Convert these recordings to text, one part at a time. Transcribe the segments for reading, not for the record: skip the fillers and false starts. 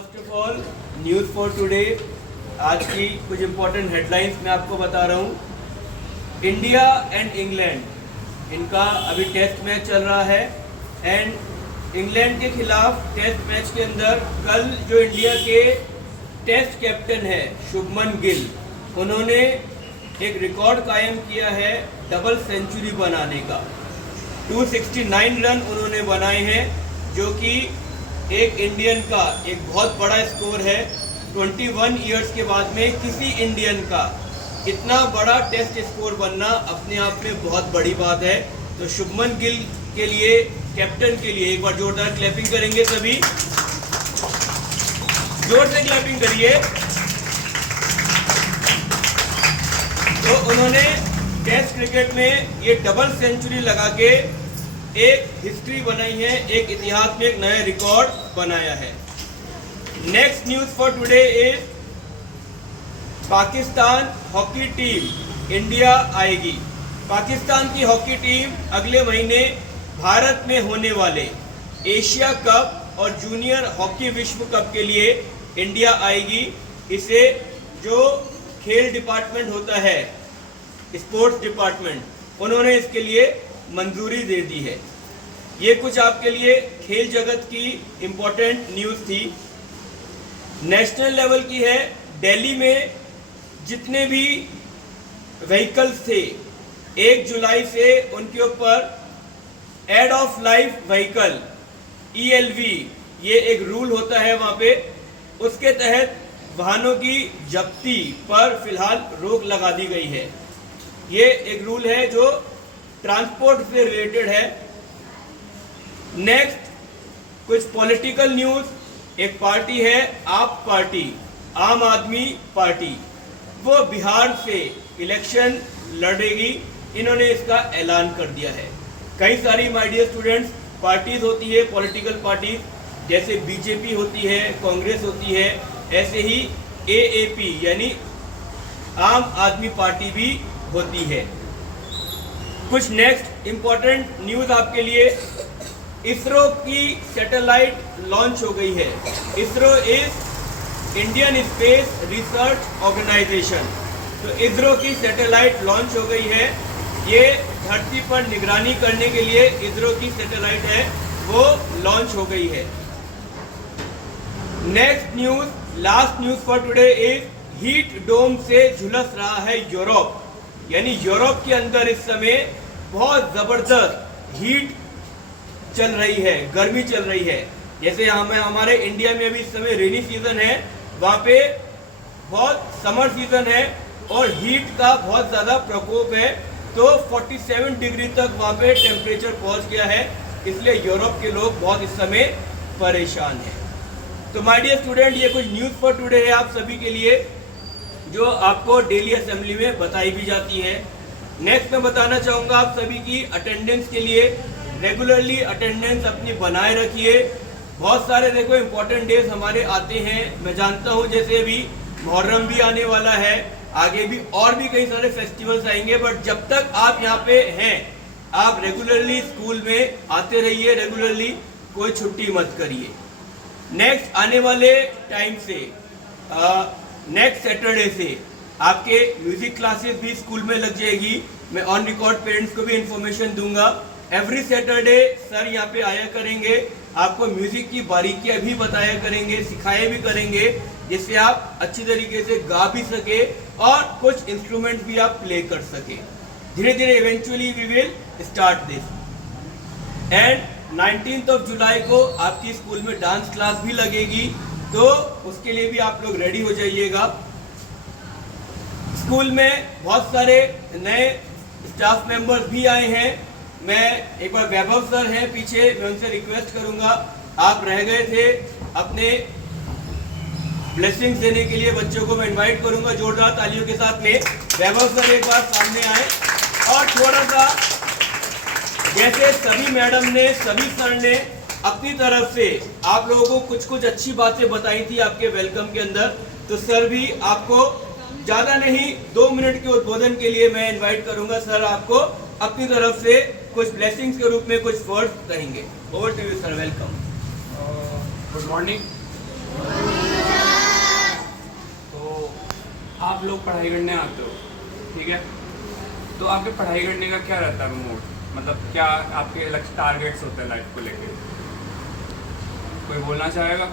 First of all news for today, आज की कुछ इम्पोर्टेंट हेडलाइंस मैं आपको बता रहा हूँ। इंडिया एंड इंग्लैंड, इनका अभी टेस्ट मैच चल रहा है एंड इंग्लैंड के खिलाफ टेस्ट मैच के अंदर कल जो इंडिया के टेस्ट कैप्टन है शुभमन गिल, उन्होंने एक रिकॉर्ड कायम किया है डबल सेंचुरी बनाने का। 269 रन उन्होंने बनाए हैं, जो कि एक इंडियन का एक बहुत बड़ा स्कोर है। 21 इयर्स के बाद में किसी इंडियन का इतना बड़ा टेस्ट स्कोर बनना अपने आप में बहुत बड़ी बात है। तो शुभमन गिल के लिए, कैप्टन के लिए एक बार जोरदार क्लैपिंग करेंगे सभी, जोर से क्लैपिंग करिए। तो उन्होंने टेस्ट क्रिकेट में ये डबल सेंचुरी लगा के एक हिस्ट्री बनाई है, एक इतिहास में एक नया रिकॉर्ड बनाया है। Next news for today is Pakistan hockey team India आएगी। पाकिस्तान की हॉकी टीम अगले महीने भारत में होने वाले एशिया कप और जूनियर हॉकी विश्व कप के लिए इंडिया आएगी। इसे जो खेल डिपार्टमेंट होता है, स्पोर्ट्स डिपार्टमेंट, उन्होंने इसके लिए मंजूरी दे दी है। ये कुछ आपके लिए खेल जगत की इम्पोर्टेंट न्यूज़ थी। नेशनल लेवल की है। दिल्ली में जितने भी व्हीकल्स थे, 1 जुलाई से उनके ऊपर end of life vehicle ELV, ये एक रूल होता है वहाँ पे, उसके तहत वाहनों की जब्ती पर फिलहाल रोक लगा दी गई है। ये एक रूल है जो ट्रांसपोर्ट से रिलेटेड है। नेक्स्ट कुछ पॉलिटिकल न्यूज़। एक पार्टी है आप पार्टी, आम आदमी पार्टी, वो बिहार से इलेक्शन लड़ेगी। इन्होंने इसका ऐलान कर दिया है। कई सारी माय डियर स्टूडेंट्स पार्टीज होती है, पॉलिटिकल पार्टीज, जैसे बीजेपी होती है, कांग्रेस होती है, ऐसे ही AAP यानी आम आदमी पार्टी भी होती है। कुछ नेक्स्ट इंपॉर्टेंट न्यूज़ आपके लिए। इसरो की सैटेलाइट लॉन्च हो गई है। ISRO is Indian space research organisation. तो इसरो की सैटेलाइट लॉन्च हो गई है। ये धरती पर निगरानी करने के लिए इसरो की सैटेलाइट है, वो लॉन्च हो गई है। Next news, last news for today is heat dome से झुलस रहा है यूरोप। यानी यूरोप के अंदर इस समय बहुत ज़बरदस्त हीट चल रही है, गर्मी चल रही है। जैसे हमारे इंडिया में अभी इस समय रेनी सीजन है, वहाँ पे बहुत समर सीजन है और हीट का बहुत ज़्यादा प्रकोप है। तो 47 डिग्री तक वहाँ पे टेम्परेचर पहुँच गया है, इसलिए यूरोप के लोग बहुत इस समय परेशान हैं। तो माय डियर स्टूडेंट, ये कुछ न्यूज़ फॉर टुडे है आप सभी के लिए, जो आपको डेली असेंबली में बताई भी जाती है। नेक्स्ट मैं बताना चाहूँगा आप सभी की अटेंडेंस के लिए, रेगुलरली अटेंडेंस अपनी बनाए रखिए। बहुत सारे देखो इम्पोर्टेंट डेज हमारे आते हैं, मैं जानता हूँ, जैसे अभी मुहर्रम भी आने वाला है, आगे भी और भी कई सारे फेस्टिवल्स आएंगे। बट जब तक आप यहाँ पे हैं, आप रेगुलरली स्कूल में आते रहिए, रेगुलरली कोई छुट्टी मत करिए। नेक्स्ट आने वाले टाइम से नेक्स्ट सैटरडे से आपके म्यूजिक क्लासेस भी स्कूल में लग जाएगी। मैं ऑन रिकॉर्ड पेरेंट्स को भी इन्फॉर्मेशन दूंगा। एवरी सैटरडे सर यहाँ पे आया करेंगे, आपको म्यूजिक की बारीकियाँ भी बताया करेंगे, सिखाया भी करेंगे, जिससे आप अच्छी तरीके से गा भी सके और कुछ इंस्ट्रूमेंट भी आप प्ले कर सके। धीरे धीरे eventually we will start this. And 19 जुलाई को आपकी स्कूल में डांस क्लास भी लगेगी, तो उसके लिए भी आप लोग रेडी हो जाइएगा। स्कूल में बहुत सारे नए स्टाफ मेंबर्स भी आए हैं। मैं एक बार वैभव सर हैं पीछे, मैं उनसे रिक्वेस्ट करूंगा, आप रह गए थे, अपने ब्लेसिंग्स देने के लिए बच्चों को मैं इनवाइट करूंगा जोरदार तालियों के साथ में। वैभव सर एक बार सामने आए और थोड़ा सा, जैसे सभी मैडम ने, सभी सर ने अपनी तरफ से आप लोगों को कुछ कुछ अच्छी बातें बताई थी आपके वेलकम के अंदर, तो सर भी आपको ज़्यादा नहीं 2 मिनट के उद्बोधन के लिए मैं इनवाइट करूंगा। सर आपको अपनी तरफ से कुछ ब्लेसिंग्स के रूप में कुछ वर्ड्स कहेंगे। Over to you sir, welcome. Good morning. तो आप लोग पढ़ाई करने आते हो, ठीक है, तो आपके पढ़ाई करने का क्या रहता है मोड, मतलब क्या आपके लक्ष्य टारगेट्स होते हैं लाइफ को लेके? कोई बोलना चाहेगा?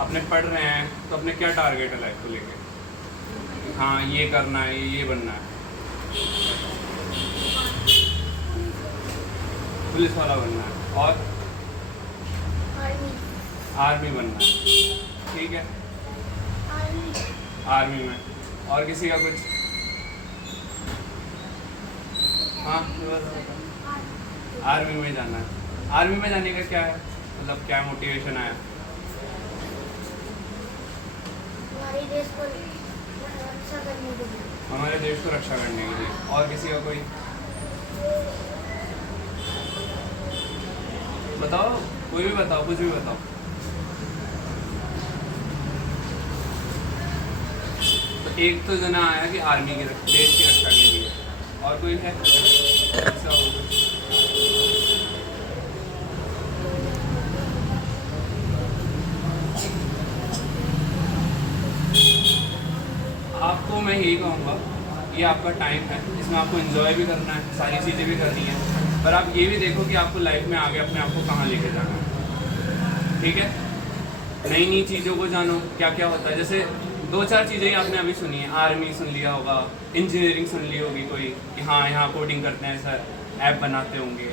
अपने पढ़ रहे हैं तो अपने क्या टारगेट है लाइफ को लेके? हाँ ये करना है, ये बनना है, पुलिस वाला बनना है और आर्मी बनना है, ठीक है, आर्मी में। और किसी का कुछ? हाँ आर्मी में जाना है। आर्मी में जाने का क्या है, मतलब क्या मोटिवेशन आया? हमारे देश को रक्षा करने के लिए। हमारे देश को रक्षा करने के लिए। और किसी का कोई? बताओ, कोई भी बताओ, कुछ भी बताओ। तो एक तो जना आया कि आर्मी के देश की रक्षा के लिए, और कोई है ऐसा हो? आपको मैं यही कहूँगा, ये आपका टाइम है, इसमें आपको एंजॉय भी करना है, सारी चीज़ें भी करनी है, पर आप ये भी देखो कि आपको लाइफ में आगे अपने आप को कहाँ लेके जाना है, ठीक है। नई नई चीज़ों को जानो, क्या क्या होता है। जैसे 2-4 चीज़ें ही आपने अभी सुनी है, आर्मी सुन लिया होगा, इंजीनियरिंग सुन ली होगी कोई कि हाँ यहाँ कोडिंग करते हैं सर, ऐप बनाते होंगे,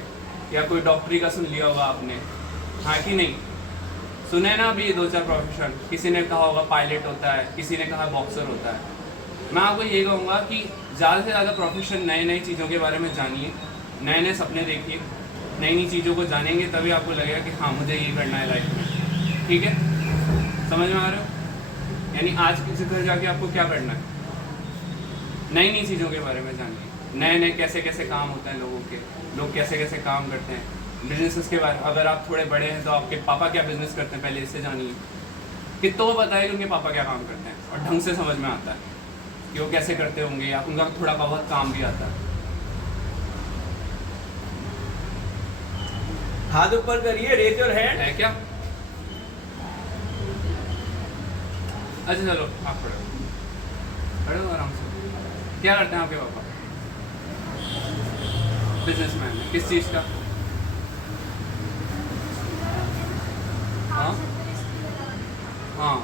या कोई डॉक्टरी का सुन लिया होगा आपने, हाँ कि नहीं सुने ना अभी 2-4 प्रोफेशन। किसी ने कहा होगा पायलट होता है, किसी ने कहा बॉक्सर होता है। मैं आपको ये कहूँगा कि ज़्यादा से ज़्यादा प्रोफेशन, नई नई चीज़ों के बारे में जानिए, नए नए सपने देखिए, नई नई चीज़ों को जानेंगे तभी आपको लगेगा कि हाँ मुझे ये करना है लाइफ में, ठीक है। समझ में आ रहे हो? यानी आज किसी घर जाके आपको क्या करना है, नई नई चीज़ों के बारे में जानिए, नए नए कैसे कैसे काम होते हैं लोगों के, लोग कैसे कैसे काम करते हैं, बिजनेस के बारे में। अगर आप थोड़े बड़े हैं तो आपके पापा क्या बिजनेस करते हैं पहले इससे जानिए। कितनों को पता है कि उनके पापा क्या काम करते हैं, और ढंग से समझ में आता है कि वो कैसे करते होंगे, या उनका थोड़ा बहुत काम भी आता है। हाथ ऊपर करिए, रेज योर हैंड। है क्या? अच्छा चलो आप खड़े हो आराम से। क्या करते हैं आपके पापा? बिजनेसमैन है। किस चीज़ का? हाँ हाँ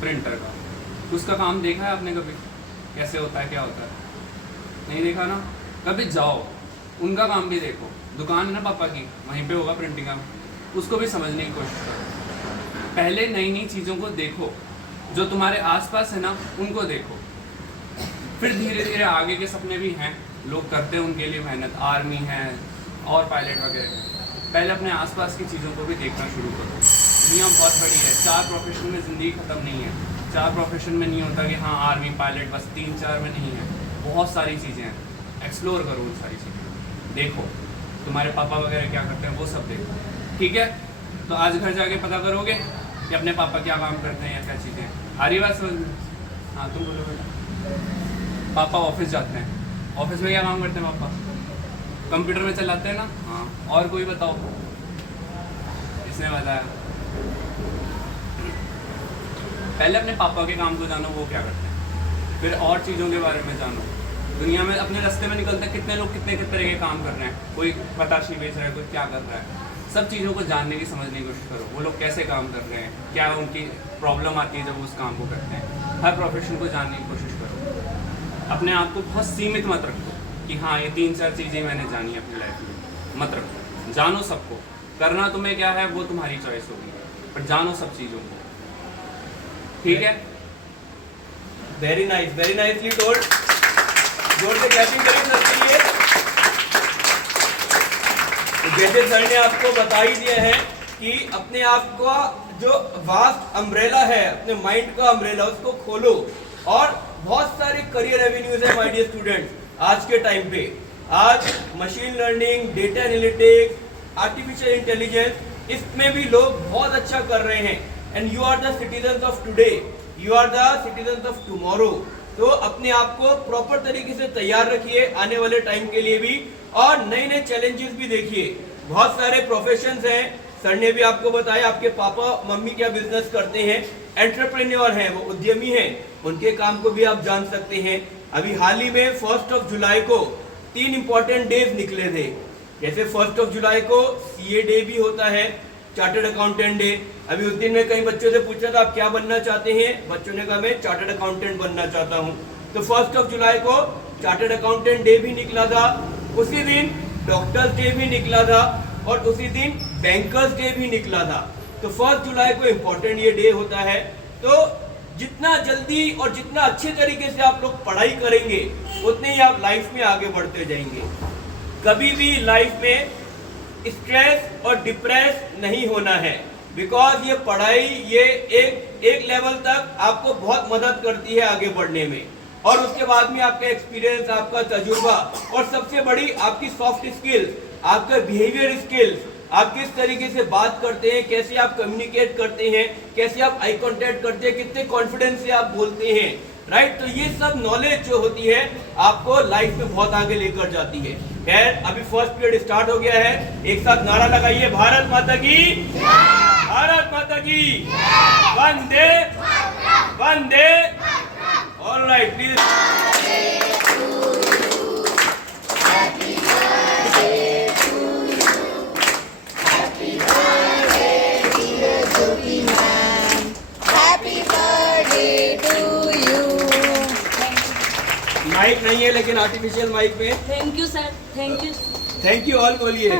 प्रिंटर का। उसका काम देखा है आपने कभी, कैसे होता है, क्या होता है? नहीं देखा ना। कभी जाओ, उनका काम भी देखो। दुकान है ना पापा की, वहीं पे होगा प्रिंटिंग का, उसको भी समझने की कोशिश करो। पहले नई नई चीज़ों को देखो, जो तुम्हारे आसपास है ना उनको देखो, फिर धीरे धीरे आगे के सपने भी हैं, लोग करते हैं उनके लिए मेहनत, आर्मी है और पायलट वगैरह है। पहले अपने आसपास की चीज़ों को भी देखना शुरू करो। दुनिया बहुत बड़ी है, 4 प्रोफेशन में ज़िंदगी ख़त्म नहीं है। 4 प्रोफेशन में नहीं होता कि हाँ आर्मी पायलट, बस 3-4 में नहीं है, बहुत सारी चीज़ें हैं। एक्सप्लोर करो उन सारी चीज़ें, देखो तुम्हारे पापा वगैरह क्या करते हैं वो सब देखो, ठीक है। तो आज घर जाके पता करोगे कि अपने पापा क्या काम करते हैं या क्या चीज़ें। आ रही बात समझ में? हाँ तुम बोलो बेटा। पापा ऑफिस जाते हैं, ऑफिस में क्या काम करते हैं पापा? कंप्यूटर में चलाते हैं ना। हाँ और कोई बताओ, इसने बताया। पहले अपने पापा के काम को जानो, वो क्या करते हैं, फिर और चीज़ों के बारे में जानो। दुनिया में अपने रास्ते में निकलते हैं कितने लोग कितने तरह के काम कर रहे हैं, कोई बताशी बेच रहा है, कोई क्या कर रहा है। सब चीज़ों को जानने की, समझने की कोशिश करो, वो लोग कैसे काम कर रहे हैं, क्या उनकी प्रॉब्लम आती है जब वो उस काम को करते हैं। हर प्रोफेशन को जानने की कोशिश करो। अपने आप को बहुत सीमित मत रखो कि हाँ ये 3-4 चीज़ें मैंने जानी है अपनी लाइफ में, मत रखो। जानो सबको, करना तुम्हें क्या है वो तुम्हारी चॉइस होगी, पर जानो सब चीज़ों को, ठीक है। Very nice, very nicely told. जोर से क्लैपिंग करें सर के लिए। तो जैसे सर ने आपको बता ही दिया है कि अपने आप का जो वास्ट अम्ब्रेला है, अपने माइंड का अम्ब्रेला, उसको खोलो। और बहुत सारे करियर एवेन्यूज है माय डियर स्टूडेंट्स आज के टाइम पे। आज machine learning, data analytics, artificial intelligence, इसमें भी लोग बहुत अच्छा कर रहे हैं। And you are the citizens of today, you are the citizens of tomorrow. तो अपने आप को प्रॉपर तरीके से तैयार रखिए आने वाले टाइम के लिए भी, और नए नए चैलेंजेस भी देखिए। बहुत सारे प्रोफेशंस हैं, सर ने भी आपको बताया आपके पापा मम्मी क्या बिजनेस करते हैं, एंटरप्रेन्योर हैं, वो उद्यमी हैं, उनके काम को भी आप जान सकते हैं। अभी हाल ही में 1 जुलाई को 3 इंपॉर्टेंट डेज निकले थे। जैसे 1 जुलाई को सीए डे भी होता है, चार्टर्ड अकाउंटेंट डे। अभी उस दिन में कई बच्चों से पूछा था आप क्या बनना चाहते हैं, बच्चों ने कहा मैं चार्टर्ड अकाउंटेंट बनना चाहता हूं। तो 1 जुलाई को चार्टर्ड अकाउंटेंट डे भी निकला था, उसी दिन डॉक्टर्स डे भी निकला था और उसी दिन बैंकर्स डे भी निकला था। तो 1 जुलाई को इम्पोर्टेंट ये डे होता है। तो जितना जल्दी और जितना अच्छे तरीके से आप लोग पढ़ाई करेंगे उतने ही आप लाइफ में आगे बढ़ते जाएंगे। कभी भी लाइफ में स्ट्रेस और डिप्रेस नहीं होना है, बिकॉज ये पढ़ाई ये एक लेवल तक आपको बहुत मदद करती है आगे बढ़ने में, और उसके बाद में आपका एक्सपीरियंस, आपका तजुर्बा और सबसे बड़ी आपकी सॉफ्ट स्किल्स, आपका बिहेवियर स्किल्स, आप किस तरीके से बात करते हैं, कैसे आप कम्युनिकेट करते हैं, कैसे आप आई कांटेक्ट करते हैं, कितने कॉन्फिडेंस से आप बोलते हैं, राइट। तो ये सब नॉलेज जो होती है आपको लाइफ में बहुत आगे लेकर जाती है। खैर अभी फर्स्ट पीरियड स्टार्ट हो गया है, एक साथ नारा लगाइए, भारत माता की, भारत माता की, वंदे वंदे। All right, please. माइक नहीं है लेकिन आर्टिफिशियल माइक में। Thank you sir, thank you. Thank you all बोलिए।